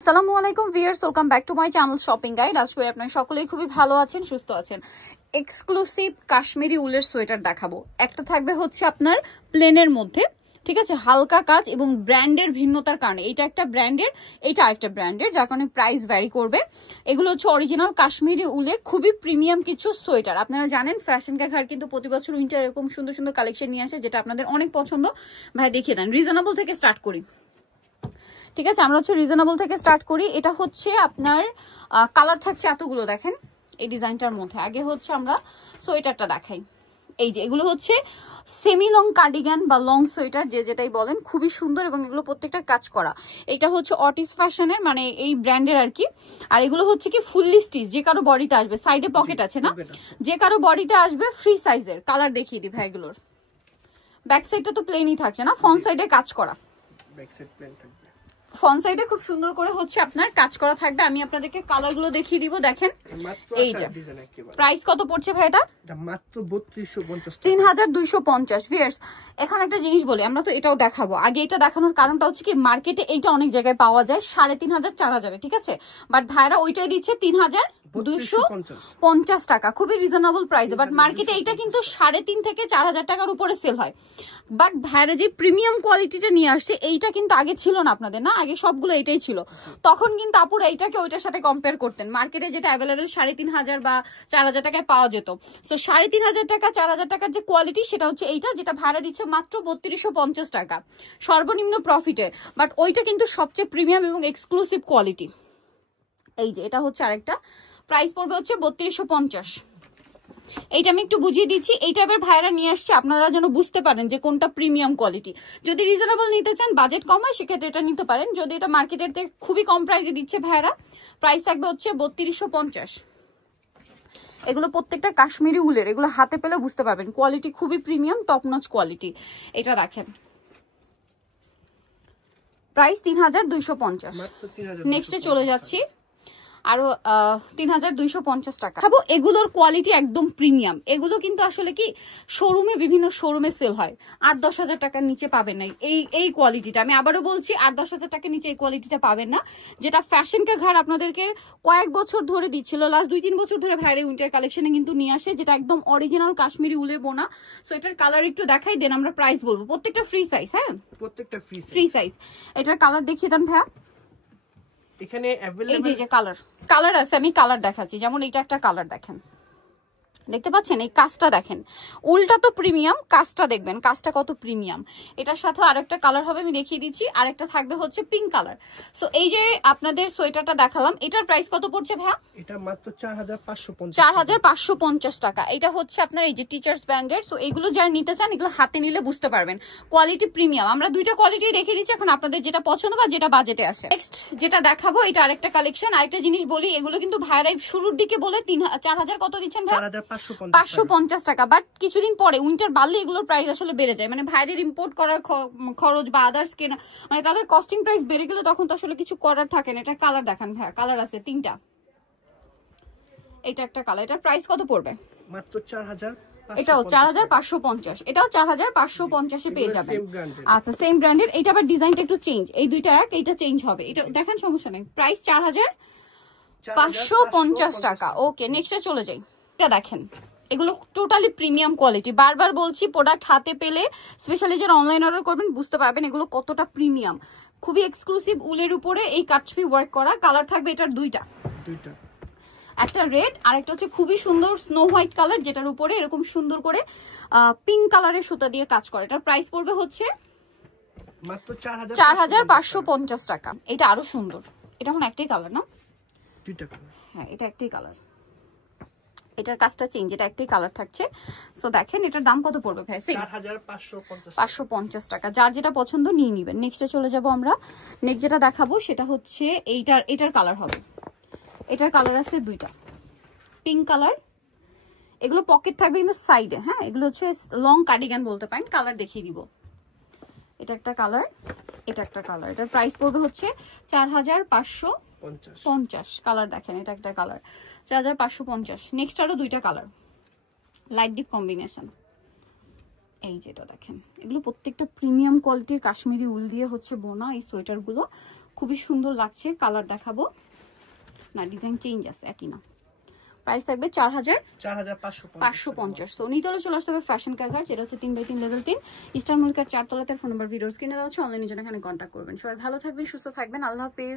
আসসালামু আলাইকুম viewers, welcome back to my channel shopping guide. আশা করি আপনারা সকলেই খুবই ভালো আছেন, সুস্থ আছেন। এক্সক্লুসিভ কাশ্মীরি উলের সোয়েটার দেখাবো। একটা থাকবে হচ্ছে আপনার প্লেনের মধ্যে, ঠিক আছে, হালকা কাজ এবং ব্র্যান্ডের ভিন্নতার কারণে এটা একটা ব্র্যান্ডের, এটা আরেকটা ব্র্যান্ডের, যার কারণে প্রাইস ভ্যারি করবে। এগুলো হচ্ছে অরিজিনাল কাশ্মীরি উলে খুবই প্রিমিয়াম কিছু সোয়েটার। আপনারা জানেন ফ্যাশন কা ঘর কিন্তু প্রতি বছর উইন্টার এরকম সুন্দর সুন্দর কালেকশন নিয়ে আসে, যেটা আপনাদের অনেক পছন্দ। ভাই দেখিয়ে দেন, রিজনেবল থেকে স্টার্ট করি। ঠিক আছে, আমরা হচ্ছে রিজনেবল থেকে স্টার্ট করি। এটা হচ্ছে আপনার কালার থাকছে এতগুলো, দেখেন এই ডিজাইনটার মধ্যে। আগে হচ্ছে আমরা সোয়েটারটা দেখাই। এই যে এগুলো হচ্ছে সেমি লং কার্ডিগান বা লং সোয়েটার, যে যেটাই বলেন, খুবই সুন্দর এবং এগুলো প্রত্যেকটা কাজ করা। এটা হচ্ছে অটিস ফ্যাশনের, মানে এই ব্র্যান্ডের আর কি। আর এগুলো হচ্ছে কি ফুললি স্টিচ, যে কারো বডিতে আসবে, সাইডে পকেট আছে না, যে কারো বডিতে আসবে, ফ্রি সাইজের। কালার দেখিয়ে দিই ভাই এগুলোর। ব্যাক সাইডটা তো প্লেনই থাকছে না, ফ্রন্ট সাইডে কাজ করা, ব্যাক সাইড প্লেন থাকবে। ফ্রন্ট সাইডে খুব সুন্দর করে হচ্ছে আপনার কাজ করা থাকবে। আমি আপনাদেরকে কালার গুলো দেখিয়ে দিব, দেখেন। এই যে প্রাইস কত পড়ছে ভাই? এটা মাত্র 3250, 3250। ভিউয়ার্স, এখন একটা জিনিস বলি, আমরা তো এটাও দেখাবো। আগে এটা দেখানোর কারণটা হচ্ছে কি, মার্কেটে এইটা অনেক জায়গায় পাওয়া যায় 3500 4000, ঠিক আছে, বাট ভাইরা ওইটাই দিচ্ছে 3250 টাকা, খুবই রিজনেবল প্রাইসে। বাট মার্কেটে এইটা কিন্তু 3.5 থেকে 4000 টাকার উপরে সেল হয়। বাট ভাইরা যে প্রিমিয়াম কোয়ালিটিটা নিয়ে আসছে, এইটা কিন্তু আগে ছিল না আপনাদের, না, আগে সবগুলো এটাই ছিল। তখন কিন্তু আপুরা এইটাকে ওইটার সাথে কম্পেয়ার করতেন। মার্কেটে যেটা অ্যাভেলেবেল 3500 বা 4000 টাকায় পাওয়া যেত। সো 3500 টাকা 4000 টাকার যে কোয়ালিটি, সেটা হচ্ছে এইটা, যেটা ভাড়া দিচ্ছে মাত্র 3250 টাকা সর্বনিম্ন প্রফিটে। বাট ওইটা কিন্তু সবচেয়ে প্রিমিয়াম এবং এক্সক্লুসিভ কোয়ালিটি। এই যে এটা হচ্ছে আরেকটা, প্রাইস পড়বে হচ্ছে 3250। এইটা আমি একটু বুঝিয়ে দিচ্ছি। এইটা এবার ভাইরা নিয়ে আসছে আপনারা যেন বুঝতে পারেন যে কোনটা প্রিমিয়াম কোয়ালিটি। যদি রিজনেবল নিতে চান, বাজেট কম হয়, সেক্ষেত্রে এটা নিতে পারেন। যদি এটা মার্কেটের থেকে খুবই কম প্রাইসে দিচ্ছে ভাইরা, প্রাইস থাকবে হচ্ছে 3250। এগুলো প্রত্যেকটা কাশ্মীরি উলের, এগুলো হাতে পেলে বুঝতে পারবেন কোয়ালিটি খুবই প্রিমিয়াম, টপ নচ কোয়ালিটি। এটা দেখেন, প্রাইস 3250। নেক্সটে চলে যাচ্ছি, আরো 3250 টাকা। ভাবো এগুলোর কোয়ালিটি একদম প্রিমিয়াম। এগুলো কিন্তু আসলে কি শোরুমে, বিভিন্ন শোরুমে সেল হয় 8-10 হাজার টাকার নিচে পাবেন না এই কোয়ালিটিটা। আমি আবারও বলছি, 8-10 হাজার টাকার নিচে এই কোয়ালিটিটা পাবেন না, যেটা ফ্যাশন কা ঘর আপনাদেরকে কয়েক বছর ধরে দিচ্ছিল। লাস্ট 2-3 বছর ধরে ভাইরে উইন্টার কালেকশনে কিন্তু নিয়ে আসে, যেটা একদম অরিজিনাল কাশ্মীরি উলে বোনা। সো এটার কালার একটু দেখাই, দেন আমরা প্রাইস বলবো। প্রত্যেকটা ফ্রি সাইজ, হ্যাঁ প্রত্যেকটা ফ্রি সাইজ। এটার কালার দেখিয়ে দেন ভাইয়া। এখানে এই যে কালার আছে, আমি কালার দেখাচ্ছি। যেমন এটা একটা কালার দেখেন, দেখতে পাচ্ছেন, এই কাজটা দেখেন, উলটা তো প্রিমিয়াম, কাজটা দেখবেন, কাজটা কত প্রিমিয়াম। এটার সাথে আরেকটা কালার হবে, আমি দেখিয়ে দিচ্ছি। আরেকটা থাকবে হচ্ছে পিঙ্ক কালার। সো এই যে আপনাদের সোয়েটারটা দেখালাম, এটার প্রাইস কত পড়ছে ভাই? এটা মাত্র 4550, 4550 টাকা। এটা হচ্ছে আপনার এই যে টিচার্স ব্র্যান্ডের। সো এগুলো যারা নিতে চান, এগুলো হাতে নিলে বুঝতে পারবেন কোয়ালিটি প্রিমিয়াম। আমরা দুইটা কোয়ালিটি দেখিয়ে দিচ্ছি, এখন আপনাদের যেটা পছন্দ বা যেটা বাজেটে আসে। নেক্সট যেটা দেখাবো, এটা আরেকটা কালেকশন। আরেকটা জিনিস বলি, এগুলো কিন্তু ভাইরাই শুরুর দিকে বলে 4000 কত দিচ্ছেন ভাই? 550 টাকা। বাট কিছুদিন পরে উইন্টার বাড়লে এগুলোর প্রাইস আসলে বেড়ে যায়, মানে ভাইদের ইম্পোর্ট করার খরচ বা আদার্স কেনা, মানে তাদের কস্টিং প্রাইস বেড়ে গেলে তখন তো আসলে কিছু করার থাকে না। এটা কালার দেখান ভাই, কালার আছে 3টা। এটা একটা কালার, এটার প্রাইস কত পড়বে? মাত্র 4000। এটাও 4550, এটাও 4550 এ পেয়ে যাবেন। আচ্ছা, সেম ব্র্যান্ডের। এটা আবার ডিজাইনটা একটু চেঞ্জ, এই দুইটা এক, এইটা চেঞ্জ হবে। এটা দেখেন, সমস্যা নেই। প্রাইস 4550 টাকা। ওকে, নেক্সটে চলে যাই। এটা দেখেন, এগুলো টোটালি প্রিমিয়াম কোয়ালিটি। বারবার বলছি, প্রোডাক্ট হাতে পেলে, স্পেশালি যারা অনলাইন অর্ডার করবেন, বুঝতে পারবেন এগুলো কতটা প্রিমিয়াম। খুবই এক্সক্লুসিভ উলের উপরে এই কাটছবি ওয়ার্ক করা। কালার থাকবে এটার দুইটা, একটা রেড আর একটা হচ্ছে খুবই সুন্দর স্নো হোয়াইট কালার, যেটার উপরে এরকম সুন্দর করে পিঙ্ক কালারের সুতা দিয়ে কাজ করে। এটার প্রাইস পড়বে হচ্ছে মাত্র 4550 টাকা। এটা আরো সুন্দর। এটা এখন একটাই কালার না, দুইটা কালার। হ্যাঁ, এটা একটাই কালার। এটার কাজটা চেঞ্জ, এটা একটাই কালার থাকছে। সো দেখেন, এটার দাম কত পড়বে ভাই? 4550 টাকা। যার যেটা পছন্দ নিয়ে নিবেন। নেক্সটে চলে যাব আমরা। নেক্সট যেটা দেখাবো সেটা হচ্ছে এটার কালার হবে। এটার কালার আছে দুইটা, পিঙ্ক কালার। এগুলো পকেট থাকবে কিন্তু সাইডে, হ্যাঁ, এগুলো হচ্ছে লং কার্ডিগান বলতে পারেন। কালার দেখিয়ে দিব। এটা একটা কালার, এটা একটা কালার। এটার প্রাইস পড়বে হচ্ছে 4550। কালার দেখেন, এটা একটা কালার, 4550। নেক্সট আরো দুইটা কালার, লাইট ডিপ কম্বিনেশন। এই যেটা দেখেন, এগুলো প্রত্যেকটা প্রিমিয়াম কোয়ালিটির কাশ্মীরি উল দিয়ে হচ্ছে বোনা এই সোয়েটারগুলো। খুবই সুন্দর লাগছে। কালার দেখাবো না, ডিজাইন চেঞ্জ আছে, একই না। প্রাইস থাকবে 4550। সো নিতে হলে চলে আসতে হবে ফ্যাশন কাঘাট, যেটা হচ্ছে 3x3 লেভেল 3 ইস্টার মল্লিকার 4 তলাতে। ফোন নাম্বার ভিডিওস কিনে দেওয়া হচ্ছে, অনলাইনের জন্য এখানে কন্ট্যাক্ট করবেন। সবাই ভালো থাকবেন, সুস্থ থাকবেন, আল্লাহ হাফেজ।